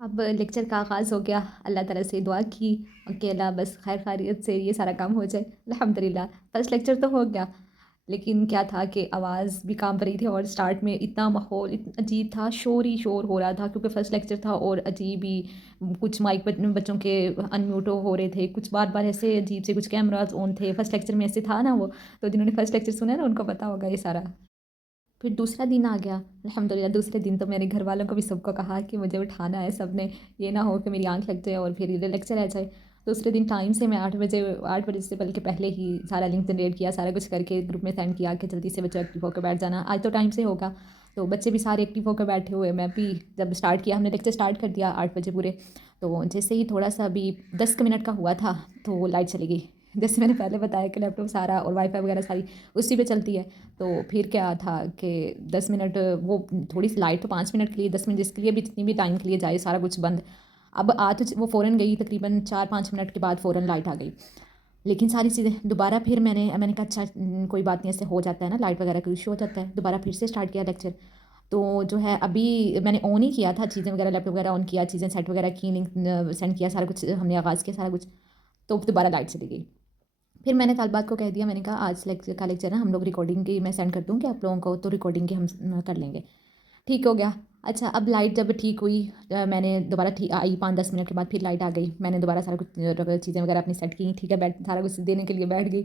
اب لیکچر کا آغاز ہو گیا، اللہ تعالیٰ سے دعا کی کہ اللہ بس خیر خیریت سے یہ سارا کام ہو جائے۔ الحمدللہ فرسٹ لیکچر تو ہو گیا، لیکن کیا تھا کہ آواز بھی کام پر رہی تھی اور اسٹارٹ میں اتنا ماحول اتنا عجیب تھا، شور ہی شور ہو رہا تھا کیونکہ فرسٹ لیکچر تھا اور عجیب ہی کچھ مائک بچوں کے ان میوٹ ہو رہے تھے، کچھ بار بار ایسے عجیب سے کچھ کیمراز آن تھے، فرسٹ لیکچر میں ایسے تھا نا وہ، تو جنہوں نے فرسٹ لیکچر سنا ہے نا ان کو پتہ ہوگا یہ سارا۔ پھر دوسرا دن آ گیا، الحمدللہ دوسرے دن تو میرے گھر والوں کو بھی سب کو کہا کہ مجھے اٹھانا ہے سب نے، یہ نہ ہو کہ میری آنکھ لگ جائے اور پھر ادھر لیکچر آ جائے۔ دوسرے دن ٹائم سے میں 8 بجے سے بلکہ پہلے ہی سارا لنک جنریٹ کیا، سارا کچھ کر کے گروپ میں سینڈ کیا کہ جلدی سے بچوں ایکٹیو ہو کے بیٹھ جانا، آج تو ٹائم سے ہوگا۔ تو بچے بھی سارے ایکٹیو ہو کے بیٹھے ہوئے، میں بھی جب اسٹارٹ کیا، ہم نے لیکچر اسٹارٹ کر دیا 8 بجے پورے، تو جیسے ہی تھوڑا سا ابھی 10 منٹ کا ہوا تھا تو لائٹ چلی گئی، جیسے میں نے پہلے بتایا کہ لیپ ٹاپ سارا اور وائی فائی وغیرہ ساری اسی پہ چلتی ہے۔ تو پھر کیا تھا کہ 10 منٹ وہ تھوڑی سی لائٹ تو 5 منٹ کے لیے 10 منٹ جس کے لیے بھی جتنی بھی ٹائم کے لیے جائے سارا کچھ بند۔ اب تو وہ فوراً گئی، تقریباً 4-5 منٹ کے بعد فوراً لائٹ آ گئی، لیکن ساری چیزیں دوبارہ پھر میں نے کہا اچھا کوئی بات نہیں، ایسے ہو جاتا ہے نا، لائٹ وغیرہ کا ایشو ہو جاتا ہے، دوبارہ پھر سے اسٹارٹ کیا لیکچر۔ تو جو ہے ابھی میں نے آن ہی کیا تھا چیزیں وغیرہ، لیپ ٹاپ وغیرہ آن کیا، چیزیں سیٹ وغیرہ کی، لنک سینڈ کیا، سارا کچھ ہم نے آغاز کیا سارا کچھ، تو دوبارہ لائٹ چلی گئی۔ پھر میں نے طالبات کو کہہ دیا، میں نے کہا آج کا لیکچر ہے ہم لوگ ریکارڈنگ کی میں سینڈ کر دوں گی آپ لوگوں کو، تو ریکارڈنگ کی ہم کر لیں گے، ٹھیک ہو گیا۔ اچھا اب لائٹ جب ٹھیک ہوئی، میں نے دوبارہ آئی 5-10 منٹ کے بعد پھر لائٹ آ گئی، میں نے دوبارہ سارا کچھ چیزیں وغیرہ اپنی سیٹ کی، ٹھیک ہے، سارا کچھ دینے کے لیے بیٹھ گئی۔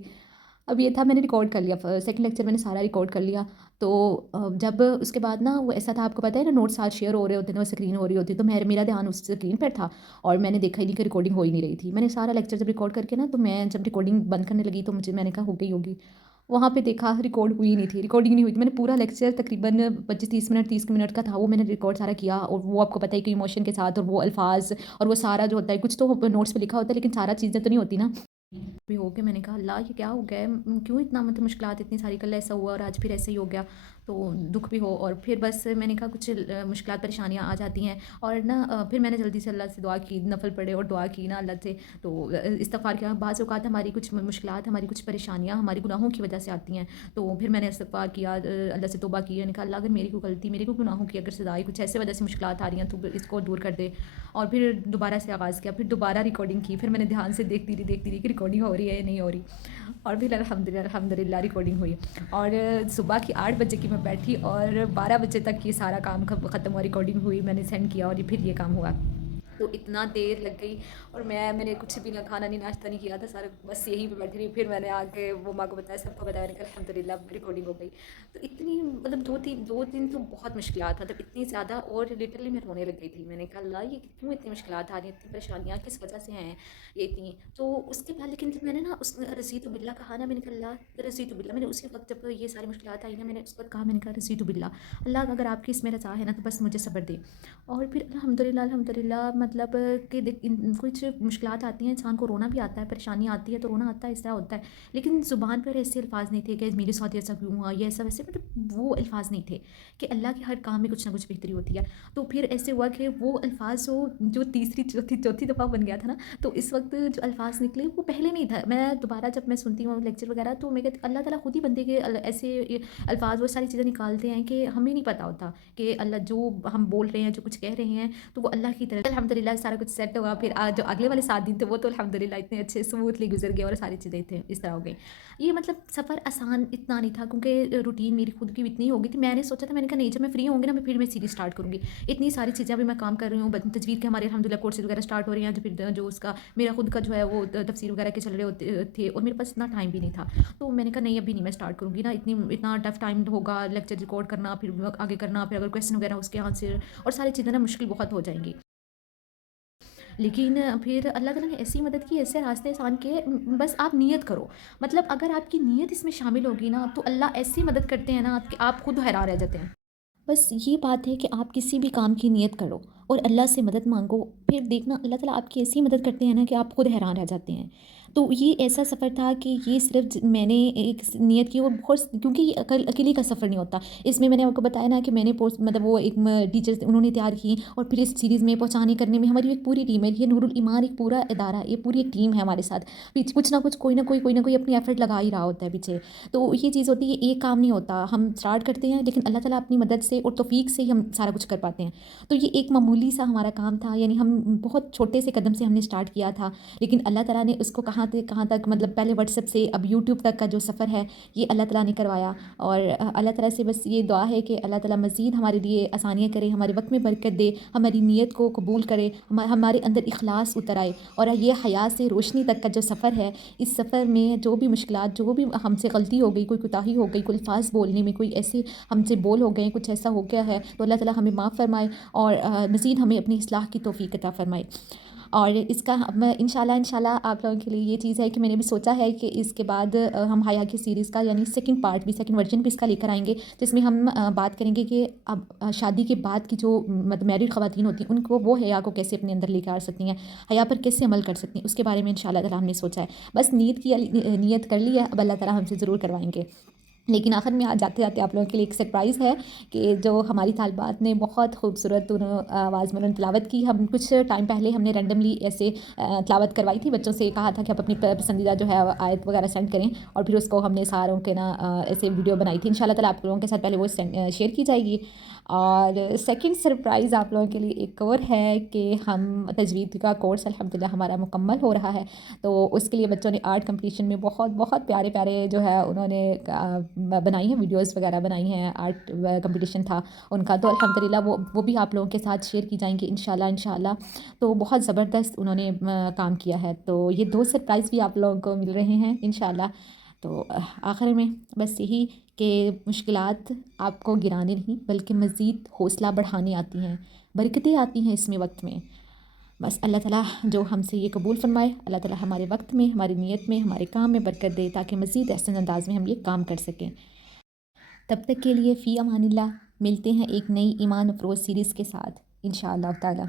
اب یہ تھا میں نے ریکارڈ کر لیا، سیکنڈ لیکچر میں نے سارا ریکارڈ کر لیا، تو جب اس کے بعد نا وہ ایسا تھا، آپ کو پتہ ہے نا نوٹس آج شیئر ہو رہے ہوتے ہیں، وہ اسکرین ہو رہی ہوتی ہے، تو میرا دھیان اس اسکرین پر تھا اور میں نے دیکھا ہی نہیں کہ ریکارڈنگ ہو ہی نہیں رہی تھی۔ میں نے سارا لیکچر جب ریکارڈ کر کے نا، تو میں جب ریکارڈنگ بند کرنے لگی تو میں نے کہا ہو گئی ہوگی، وہاں پہ دیکھا ریکارڈ ہوئی نہیں تھی، ریکارڈنگ نہیں ہوئی تھی۔ میں نے پورا لیکچر تقریباً 25-30 منٹ 30 منٹ کا تھا وہ، میں نے ریکارڈ سارا کیا، اور وہ آپ کو پتہ ہے کہ ایموشن کے ساتھ، اور وہ الفاظ اور وہ سارا جو ہوتا ہے، کچھ تو نوٹس پہ لکھا ہوتا ہے لیکن سارا چیزیں تو نہیں ہوتی نا، بھی ہو کے میں نے کہا اللہ یہ کیا ہو گیا ہے، کیوں اتنا مطلب مشکلات اتنی ساری، کل ایسا ہوا اور آج پھر ایسے ہی ہو گیا، تو دکھ بھی ہو، اور پھر بس میں نے کہا کچھ مشکلات پریشانیاں آ جاتی ہیں، اور نا پھر میں نے جلدی سے اللہ سے دعا کی، نفل پڑھے اور دعا کی نا اللہ سے، تو استغفار کیا۔ بعض اوقات ہماری کچھ مشکلات، ہماری کچھ پریشانیاں ہماری گناہوں کی وجہ سے آتی ہیں، تو پھر میں نے استغفار کیا، اللہ سے توبہ کی، میں نے کہا اللہ اگر میری کوئی غلطی، میری کوئی گناہوں کی اگر سزائی کچھ ایسے وجہ سے مشکلات آ رہی ہیں تو اس کو دور کر دے، اور پھر دوبارہ سے آغاز کیا، پھر دوبارہ ریکارڈنگ کی، پھر میں نے دھیان سے دیکھتی رہی کہ ریکارڈنگ ہو رہی ہے یا نہیں ہو رہی، اور پھر الحمدللہ ریکارڈنگ ہوئی، اور صبح کی 8 بجے کی میں بیٹھی اور 12 بجے تک یہ سارا کام ختم ہوا، ریکارڈنگ ہوئی، میں نے سینڈ کیا اور پھر یہ کام ہوا، تو اتنا دیر لگ گئی، اور میں نے کچھ بھی نہ کھانا نہیں ناشتہ نہیں کیا تھا، سارا بس یہیں پہ بیٹھی رہی، پھر میں نے آ کے وہ ماں کو بتایا، سب کو بتایا، کہ الحمدللہ ریکارڈنگ ہو گئی۔ تو اتنی مطلب 2 دن تو بہت مشکلات مطلب اتنی زیادہ، اور لٹرلی میں رونے لگ گئی تھی، میں نے کہا اللہ یہ کیوں اتنی مشکلات آ رہی ہیں، اتنی پریشانیاں کس وجہ سے ہیں یہ اتنی، تو اس کے بعد لیکن جب میں نے نا اس رضیت باللہ کہا نا، میں نے کہا اللہ رضیت باللہ، میں نے اسی وقت جب یہ ساری مشکلات آئی نا، میں نے اس وقت کہا، میں نے کہا رضیت باللہ، اللہ اگر آپ کی اس میں رضا ہے نا تو بس مجھے صبر دے، اور پھر الحمدللہ مطلب کہ کچھ مشکلات آتی ہیں، انسان کو رونا بھی آتا ہے، پریشانی آتی ہے تو رونا آتا ہے، اس طرح ہوتا ہے، لیکن زبان پر ایسے الفاظ نہیں تھے کہ میرے ساتھ ایسا کیوں ہوا، یہ ایسا ویسے، مطلب وہ الفاظ نہیں تھے کہ اللہ کے ہر کام میں کچھ نہ کچھ بہتری ہوتی ہے، تو پھر ایسے ہوا کہ وہ الفاظ جو تیسری چوتھی دفعہ بن گیا تھا نا، تو اس وقت جو الفاظ نکلے وہ پہلے نہیں تھا، میں دوبارہ جب میں سنتی ہوں لیکچر وغیرہ تو میں کہتی اللہ تعالیٰ خود ہی بندے کے ایسے الفاظ وہ ساری چیزیں نکالتے ہیں کہ ہمیں نہیں پتہ ہوتا کہ اللہ جو ہم بول رہے ہیں، جو کچھ کہہ رہے ہیں، تو وہ اللہ کی طرف الحمدللہ سارا کچھ سیٹ ہوا، پھر جو اگلے والے 7 دن تھے وہ تو الحمدللہ اتنے اچھے اسموتھلی گزر گئے، اور ساری چیزیں تھے اس طرح ہو گئی۔ یہ مطلب سفر آسان اتنا نہیں تھا کیونکہ روٹین میری خود کی اتنی ہو گئی تھی، میں نے سوچا تھا، میں نے کہا نہیں جب میں فری ہوں گی نا پھر میں سیریز اسٹارٹ کروں گی، اتنی ساری چیزیں ابھی میں کام کر رہی ہوں، تجوید کے ہمارے الحمدللہ کورسز وغیرہ اسٹارٹ ہو رہی ہیں، جو پھر جو اس کا میرا خود کا جو ہے وہ تفسیر وغیرہ کے چل رہے ہوتے تھے، اور میرے پاس اتنا ٹائم بھی نہیں تھا، تو میں نے کہا نہیں ابھی نہیں میں اسٹارٹ کروں گی نا، اتنا ٹف ٹائم ہوگا، لیکچر ریکارڈ کرنا، پھر آگے کرنا، پھر اگر کویسچن وغیرہ اس کے آنسر اور ساری چیزیں نا مشکل بہت ہو جائیں گی، لیکن پھر اللہ تعالیٰ نے ایسی مدد کی، ایسے راستے آسان کیے، بس آپ نیت کرو، مطلب اگر آپ کی نیت اس میں شامل ہوگی نا تو اللہ ایسی مدد کرتے ہیں نا کہ آپ خود حیران رہ جاتے ہیں۔ بس یہ بات ہے کہ آپ کسی بھی کام کی نیت کرو اور اللہ سے مدد مانگو، پھر دیکھنا اللہ تعالیٰ آپ کی ایسی مدد کرتے ہیں نا کہ آپ خود حیران رہ جاتے ہیں۔ تو یہ ایسا سفر تھا کہ یہ صرف میں نے ایک نیت کی، اور بہت کیونکہ یہ اکیلے کا سفر نہیں ہوتا، اس میں نے آپ کو بتایا نا کہ میں نے مطلب وہ ایک ٹیچرز انہوں نے تیار کی، اور پھر اس سیریز میں پہنچانے کرنے میں ہماری ایک پوری ٹیم ہے، یہ نور الایمان ایک پورا ادارہ ہے، یہ پوری ایک ٹیم ہے ہمارے ساتھ، کچھ نہ کچھ کوئی نہ کوئی اپنی ایفرٹ لگا ہی رہا ہوتا ہے پیچھے، تو یہ چیز ہوتی ہے، ایک کام نہیں ہوتا، ہم اسٹارٹ کرتے ہیں لیکن اللہ تعالیٰ اپنی مدد سے اور توفیق سے ہی ہم سارا کچھ کر پاتے ہیں، تو یہ ایک معمولی معمولی سا ہمارا کام تھا، یعنی ہم بہت چھوٹے سے قدم سے ہم نے اسٹارٹ کیا تھا، لیکن اللہ تعالیٰ نے اس کو کہاں تک مطلب پہلے واٹس ایپ سے اب یوٹیوب تک کا جو سفر ہے یہ اللہ تعالیٰ نے کروایا. اور اللہ تعالیٰ سے بس یہ دعا ہے کہ اللہ تعالیٰ مزید ہمارے لیے آسانیاں کرے، ہمارے وقت میں برکت دے، ہماری نیت کو قبول کرے، ہمارے اندر اخلاص اتر آئے. اور یہ حیا سے روشنی تک کا جو سفر ہے، اس سفر میں جو بھی مشکلات، جو بھی ہم سے غلطی ہو گئی، کوئی کوتاہی ہو گئی، کوئی الفاظ بولنے میں کوئی ایسے ہم سے بول ہو گئے، کچھ ایسا ہو گیا ہے، تو اللہ تعالیٰ ہمیں معاف فرمائے اور مزید ہمیں اپنی اصلاح کی توفیق عطا فرمائے. اور اس کا انشاءاللہ آپ لوگوں کے لیے یہ چیز ہے کہ میں نے بھی سوچا ہے کہ اس کے بعد ہم حیا کی سیریز کا یعنی سیکنڈ ورژن بھی اس کا لے کر آئیں گے، جس میں ہم بات کریں گے کہ اب شادی کے بعد کی جو مطلب میرڈ خواتین ہوتی ہیں ان کو وہ حیا کو کیسے اپنے اندر لے کے آ سکتی ہیں، حیا پر کیسے عمل کر سکتی ہیں، اس کے بارے میں انشاءاللہ تعالیٰ ہم نے سوچا ہے. بس نیت کر لی ہے، اب اللہ تعالیٰ ہم سے ضرور کروائیں گے. لیکن آخر میں جاتے جاتے آپ لوگوں کے لیے ایک سرپرائز ہے کہ جو ہماری طالبات نے بہت خوبصورت آواز میں انہوں نے تلاوت کی. ہم کچھ ٹائم پہلے ہم نے رینڈملی ایسے تلاوت کروائی تھی، بچوں سے کہا تھا کہ آپ اپنی پسندیدہ جو ہے آیت وغیرہ سینڈ کریں، اور پھر اس کو ہم نے ساروں کے ایسے ویڈیو بنائی تھی. انشاءاللہ تعالیٰ آپ لوگوں کے ساتھ پہلے وہ شیئر کی جائے گی. اور سیکنڈ سرپرائز آپ لوگوں کے لیے ایک اور ہے کہ ہم تجوید کا کورس الحمدللہ ہمارا مکمل ہو رہا ہے. تو اس کے لیے بچوں نے آرٹ کمپٹیشن میں بہت پیارے جو ہے انہوں نے بنائی ہیں، ویڈیوز وغیرہ بنائی ہیں. آرٹ کمپٹیشن تھا ان کا، تو الحمدللہ وہ بھی آپ لوگوں کے ساتھ شیئر کی جائیں گی انشاءاللہ. تو بہت زبردست انہوں نے کام کیا ہے. تو یہ 2 سرپرائز بھی آپ لوگوں کو مل رہے ہیں انشاءاللہ. تو آخر میں بس یہی کہ مشکلات آپ کو گرانے نہیں بلکہ مزید حوصلہ بڑھانے آتی ہیں، برکتیں آتی ہیں اس میں وقت میں. بس اللہ تعالیٰ جو ہم سے یہ قبول فرمائے، اللہ تعالیٰ ہمارے وقت میں، ہماری نیت میں، ہمارے کام میں برکت دے تاکہ مزید احسن انداز میں ہم یہ کام کر سکیں. تب تک کے لیے فی امان اللہ. ملتے ہیں ایک نئی ایمان افروز سیریز کے ساتھ انشاءاللہ تعالیٰ.